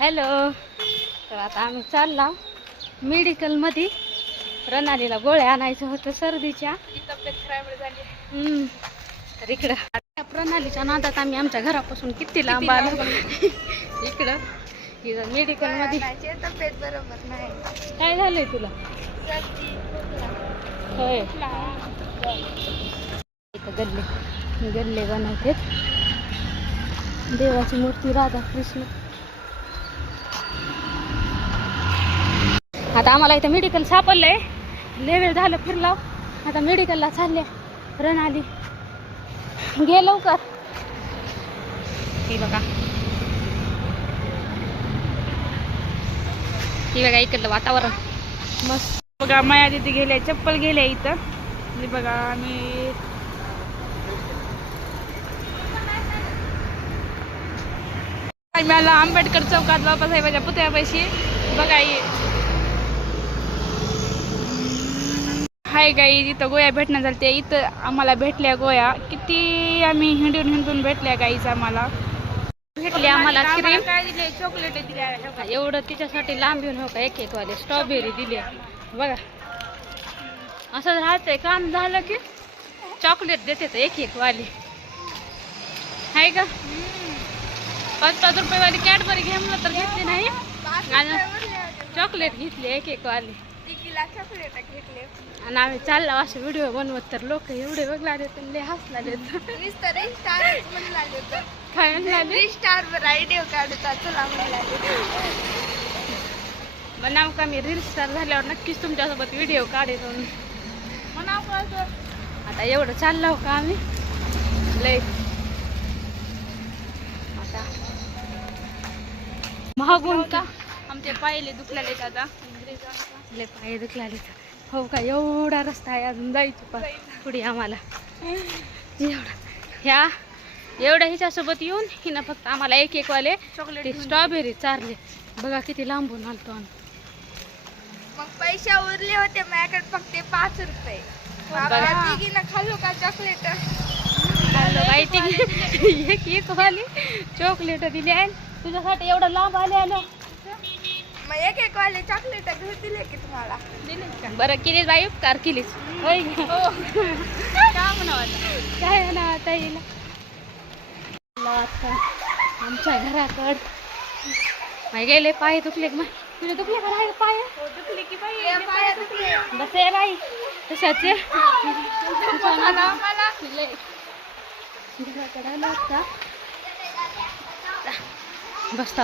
Hello. तर आता आम्ही चालला मेडिकलमध्ये. प्रणालीला गोळ्या आणायचं होतं सर्दीच्या. तब्येत खराब झाली. तर इकडं प्रणालीच्या नादात आम्ही आमच्या घरापासून किती लांब आलो. इकडं मेडिकलमध्ये तब्येत बरोबर नाही. काय झालंय तुला? होय. इथं गल्ले बनवते. देवाची मूर्ती राधाकृष्ण. आता आम्हाला इथं मेडिकल सापडलंय. लय वेळ झालं फिरलो. आता मेडिकलला चालले. प्रणाली घे लवकर. ही बघा इकडलं वातावरण मस्त. बघा माया तिथे गेल्या, चप्पल गेल्या इथं. हे बघा आम्ही मला आंबेडकर चौकात बाबासाहेबांच्या पुतळ्यापाशी बघा हाय गाई. इथं गोळ्या भेटणं झालं ते. इथं आम्हाला भेटल्या गोळ्या. किती आम्ही हिंडून भेटल्या गाईच आम्हाला भेटली. आम्हाला क्रीम काय दिले, चॉकलेट दिल्या. एवढं तिच्यासाठी लांब येऊन हो का. एक वाले स्ट्रॉबेरी दिली बघा. असं राहतंय. काम झालं की चॉकलेट देते एक वाली. आहे का? 5-5 रुपयेवाली कॅडबरी घे म्हणलं तर घेतली नाही. आणि चॉकलेट घेतली एक वाली. चॉकलेट घेतले. आणि आम्ही चाललो असे व्हिडिओ बनवत तर लोक एवढे बघला देत लय हसला देत. काय म्हणला? स्टार आयडिओ काढता चला म्हणाव का मी रील स्टार झाल्यावर नक्कीच तुमच्यासोबत व्हिडिओ काढेल म्हणाव. आता एवढं चाललो का आम्ही लय. आता महागून का आमचे पायले दुखलेले आता. लय पाय दुखलाले हो का. एवढा रस्ता आहे अजून जायचं पण पुढे आम्हाला. एवढ्या हिच्यासोबत येऊन हिनं फक्त आम्हाला एक वाले चॉकलेट स्ट्रॉबेरी चारले. बघा किती लांबून आलतो आम्ही. मग पैसे उरले होते माझ्याकडे फक्त 5 रुपये. खाल्लो का चॉकलेट? एक वाली चॉकलेट दिली आहे तुझ्यासाठी. एवढं लांब आलं. मग एक वाले चॉकलेट घर दिले की तुम्हाला? दिले का? बरं केलीस बाई, उपकार केलीस. होय. काय म्हणावं काय म्हणावं आता येईल आता आमच्या घराकड. माही गेले पाय दुखले. मग तुला दुखले का नाही पाय? दुखले की पाय दुखले. बस आहे बाई तशाचे घराकडे आला होता बसता.